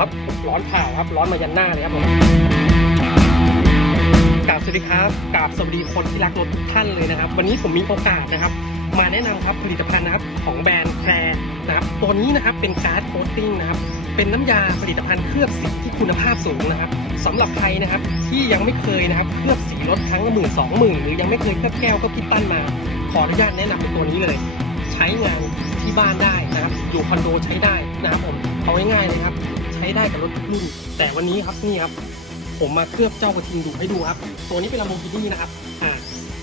ครับ ร้อนเผาครับ ร้อนมายันหน้าเลยครับผมกราบสวัสดีครับกราบสวัสดีคนที่รักรถทุกท่านเลยนะครับ วันนี้ผมมีโอกาสนะครับ มาแนะนำครับผลิตภัณฑ์นะครับของแบรนด์แคร์นะครับตัวนี้นะครับเป็นการ์ดโคตติ้งนะครับเป็นน้ำยาผลิตภัณฑ์เคลือบสีที่คุณภาพสูงนะครับสำหรับใครนะครับที่ยังไม่เคยนะครับเคลือบสีรถครั้งละหมื่นสองหมื่นหรือยังไม่เคยเคลือบแก้วก็คิดตั้นมา ขออนุญาตแนะนำเป็นตัวนี้เลย ใช้งานที่บ้านได้นะครับ อยู่คอนโดใช้ได้นะครับผมเอาง่ายๆเลยครับ ใช้ได้กับรถทุกรุ่น แต่วันนี้ครับนี่ครับ ผมมาเคลือบเจ้ากระทิงดูให้ดูครับ ตัวนี้เป็นลำโพงกินี่นะครับอ่า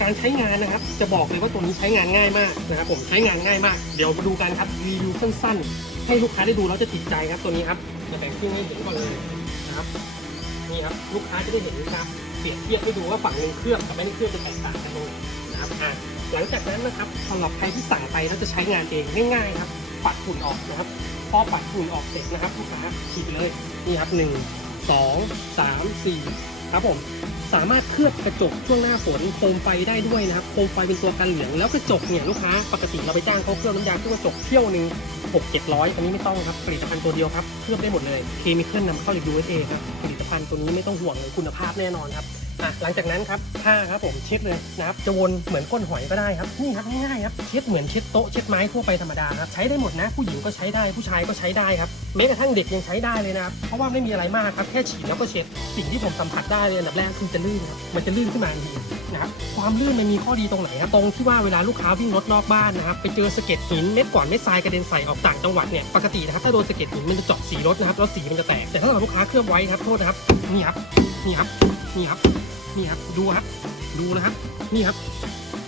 การใช้งานนะครับ จะบอกเลยว่าตัวนี้ใช้งานง่ายมากนะครับ ผมใช้งานง่ายมาก เดี๋ยวมาดูกันครับรีวิวสั้นๆ ให้ลูกค้าได้ดูแล้วจะติดใจครับตัวนี้ครับจะแบ่งครึ่งให้เห็นก่อนเลยนะครับนี่ครับลูกค้าจะได้เห็นนะครับเปรียบเทียบให้ดูว่าฝั่งหนึงเคลือบกับไม่ได้เคลือบจะแตกต่างกันตรงไหนนะครับอะหลังจากนั้นนะครับสำหรับใครที่สั่งไปแล้วจะใช้งานเองง่ายๆครับ ปัดฝุ่นออกนะครับ พอปัดฝุ่นออกเสร็จนะครับลูกค้าฉีดเลยนี่ครับหนึ่งสองสามสี่ครับผมสามารถเคลือบกระจกช่วงหน้าฝนโคมไฟได้ด้วยนะครับโคมไฟเป็นตัวกันเหลืองแล้วกระจกเนี่ยลูกค้าปกติเราไปจ้างเขาเคลือบน้ำยาเคลือบกระจกเที่ยวหนึ่งหกเจ็ดร้อยอันนี้ไม่ต้องครับผลิตภัณฑ์ตัวเดียวครับเคลือบได้หมดเลยเคมีเคลื่อนนำเข้าจาก USA ครับผลิตภัณฑ์ตัวนี้ไม่ต้องห่วงเลยคุณภาพแน่นอนครับ อะหลังจากนั้นครับผ้าครับผมเช็ดเลยนะครับจะวนเหมือนก้นหอยก็ได้ครับนี่ครับง่ายๆครับเช็ดเหมือนเช็ดโต๊ะเช็ดไม้ทั่วไปธรรมดาครับใช้ได้หมดนะ ผู้หญิงก็ใช้ได้ผู้ชายก็ใช้ได้ครับแม้กระทั่งเด็กยังใช้ได้เลยนะครับเพราะว่าไม่มีอะไรมากครับแค่ฉีดแล้วก็เช็ดสิ่งที่ผมสัมผัสได้เลยอันดับแรกคือจะลื่นครับมันจะลื่นขึ้นมาทันทีนะครับความลื่นมันมีข้อดีตรงไหนครับตรงที่ว่าเวลาลูกค้าวิ่งรถนอกบ้านนะครับไปเจอสะเก็ดหินเม็ดก่อนเม็ดทรายกระเด็นใส่ออกต่างจังหวัดเนี่ยปกตินะครับถ้าโดนสะเก็ดหินมันจะเจาะสีรถนะครับแล้วสีมันจะแตกแต่ถ้าเราลูกค้าเคลือบไว้ครับโทษนะครับนี่ครับนี่ครับนี่ครับ นี่ครับดูครับ ดูนะครับ นี่ครับ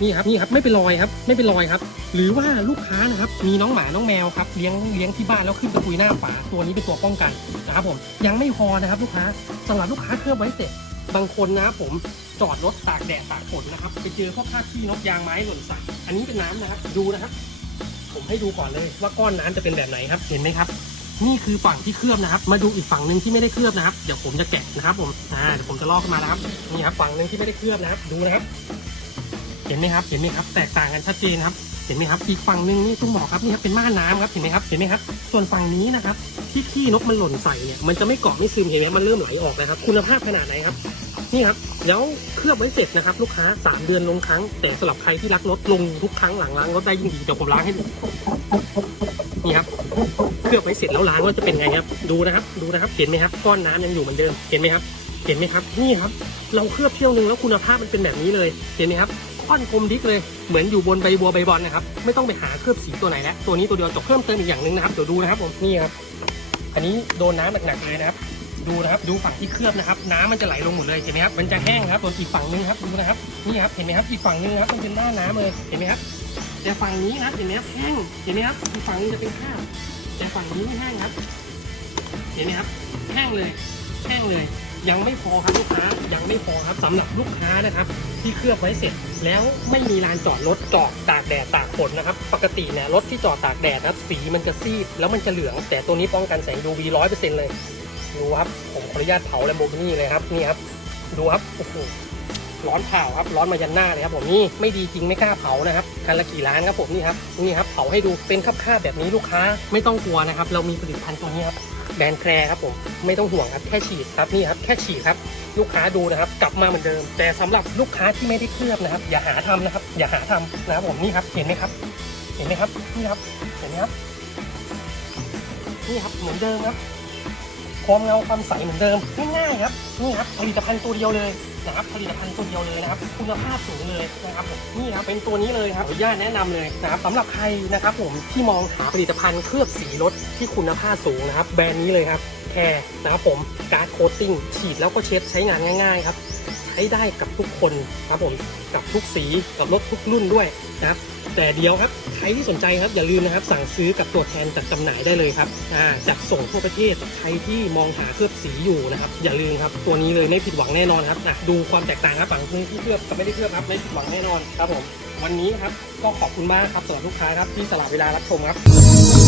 นี่ครับนี่ครับไม่เป็นรอยครับ ไม่เป็นรอยครับ หรือว่าลูกค้านะครับ มีน้องหมาน้องแมวครับเลี้ยงเลี้ยงที่บ้านแล้วขึ้นตะกุยหน้าฝาตัวนี้เป็นตัวป้องกันนะครับผมยังไม่พอนะครับ ลูกค้าสำหรับลูกค้าเคลือบไว้เสร็จบางคนนะครับผมจอดรถตากแดดตากฝนนะครับไปเจอพวกค่าขี้นกยางไม้หล่นใส่อันนี้เป็นน้ำนะครับ ดูนะครับ ผมให้ดูก่อนเลยว่าก้อนน้ำจะเป็นแบบไหนครับ เห็นไหมครับ นี่คือฝั่งที่เคลือบนะครับ มาดูอีกฝั่งหนึ่งที่ไม่ได้เคลือบนะครับ เดี๋ยวผมจะแกะนะครับ ผมอ่าเดี๋ยวผมจะลอกขึ้นมานะครับ นี่ครับฝั่งหนึ่งที่ไม่ได้เคลือบนะครับ ดูนะครับ เห็นไหมครับ เห็นไหมครับ แตกต่างกันชัดเจนครับ เห็นไหมครับ อีกฝั่งหนึ่งนี่ต้องบอกครับนี่ครับเป็นม่านน้ำครับ เห็นไหมครับ เห็นไหมครับ ส่วนฝั่งนี้นะครับ ที่ขี้นกมันหล่นใส่เนี่ย มันจะไม่เกาะไม่ซึม เห็นไหมมันเริ่มไหลออกแล้วครับ คุณภาพขนาดไหนครับ นี่ครับแล้วเคลือบไว้เสร็จนะครับ ลูกค้า 3 เดือนลงครั้ง แต่สำหรับใครที่รักรถลงทุกครั้งหลังล้างรถได้ยิ่งดีเดี๋ยวผมล้างให้ดูนี่ครับเคลือบไว้เสร็จแล้วล้างว่าจะเป็นไงครับ ดูนะครับดูนะครับเห็นไหมครับก้อนน้ำยังอยู่เหมือนเดิมเห็นไหมครับ เห็นไหมครับนี่ครับ เราเคลือบเที่ยวนึงแล้วคุณภาพมันเป็นแบบนี้เลยเห็นไหมครับค่อนกลมดิกเลยเหมือนอยู่บนใบบัวใบบอลนะครับไม่ต้องไปหาเคลือบสีตัวไหนแล้วตัวนี้ตัวเดียวจบเพิ่มเติมอีกอย่างหนึ่งนะครับเดี๋ยวดูนะครับผมนี่ครับอันนี้โดนน้ำหนักๆเลยนะครับ ดูนะครับ ดูฝั่งที่เคลือบนะครับ น้ำมันจะไหลลงหมดเลยเห็นไหมครับมันจะแห้งครับส่วนอีกฝั่งนึงครับดูนะครับนี่ครับเห็นไหมครับอีกฝั่งนึงครับมันเป็นหน้าน้ำเลยเห็นไหมครับแต่ฝั่งนี้นะเห็นไหมครับแห้งเห็นไหมครับอีกฝั่งนึงจะเป็นข้าวแต่ฝั่งนี้ไม่แห้งครับ เห็นไหมครับ แห้งเลยแห้งเลย ยังไม่พอครับลูกค้ายังไม่พอครับสำหรับลูกค้านะครับ ที่เคลือบไว้เสร็จ แล้วไม่มีลานจอดรถจอดตากแดดตากฝนนะครับ ปกติเนี่ยรถที่จอดตากแดดนะครับสีมันจะซีดแล้วมันจะเหลืองแต่ตัวนี้ป้องกันแสง UV ร้อยเปอร์เซ็นต์เลย ดูครับ ผมขออนุญาตเผาแลมโบกินี่เลยครับนี่ครับ ดูครับโอ้โหร้อนเผาครับร้อนมายันหน้าเลยครับผมนี่ไม่ดีจริงไม่กล้าเผานะครับคันละกี่ล้านครับผมนี่ครับนี่ครับเผาให้ดูเป็นคราบๆแบบนี้ลูกค้าไม่ต้องกลัวนะครับ เรามีผลิตภัณฑ์ตัวนี้ครับแบรนด์แคร์ครับผมไม่ต้องห่วงครับแค่ฉีดครับนี่ครับแค่ฉีดครับลูกค้าดูนะครับ กลับมาเหมือนเดิม แต่สำหรับลูกค้าที่ไม่ได้เคลือบนะครับ อย่าหาทำนะครับ อย่าหาทำนะครับผมนี่ครับเห็นไหมครับ เห็นไหมครับนี่ครับเห็นไหมครับนี่ครับเหมือนเดิมครับ ความเงาความใสเหมือนเดิมง่ายๆครับนี่ครับผลิตภัณฑ์ตัวเดียวเลยนะครับผลิตภัณฑ์ตัวเดียวเลยนะครับคุณภาพสูงเลยนะครับผมนี่ครับเป็นตัวนี้เลยครับขออนุญาตแนะนำเลยนะครับสำหรับใครนะครับผมที่มองหาผลิตภัณฑ์เคลือบสีรถที่คุณภาพสูงนะครับ แบรนด์นี้เลยครับ แคร์นะครับผมการ์ดโคตติ้งฉีดแล้วก็เช็ดใช้งานง่าย ๆ ครับ ใช้ได้กับทุกคนครับผมกับทุกสีกับรถทุกรุ่นด้วยนะครับแต่เดียวครับใครที่สนใจครับอย่าลืมนะครับสั่งซื้อกับตัวแทนจัดจำหน่ายได้เลยครับอ่าจัดส่งทั่วประเทศใครที่มองหาเคลือบสีอยู่นะครับอย่าลืมครับตัวนี้เลยไม่ผิดหวังแน่นอนครับดูความแตกต่างครับฝั่งที่เคลือบกับไม่ได้เคลือบครับไม่ผิดหวังแน่นอนครับผมวันนี้ครับก็ขอบคุณมากครับสำหรับลูกค้าครับที่สละเวลารับชมครับ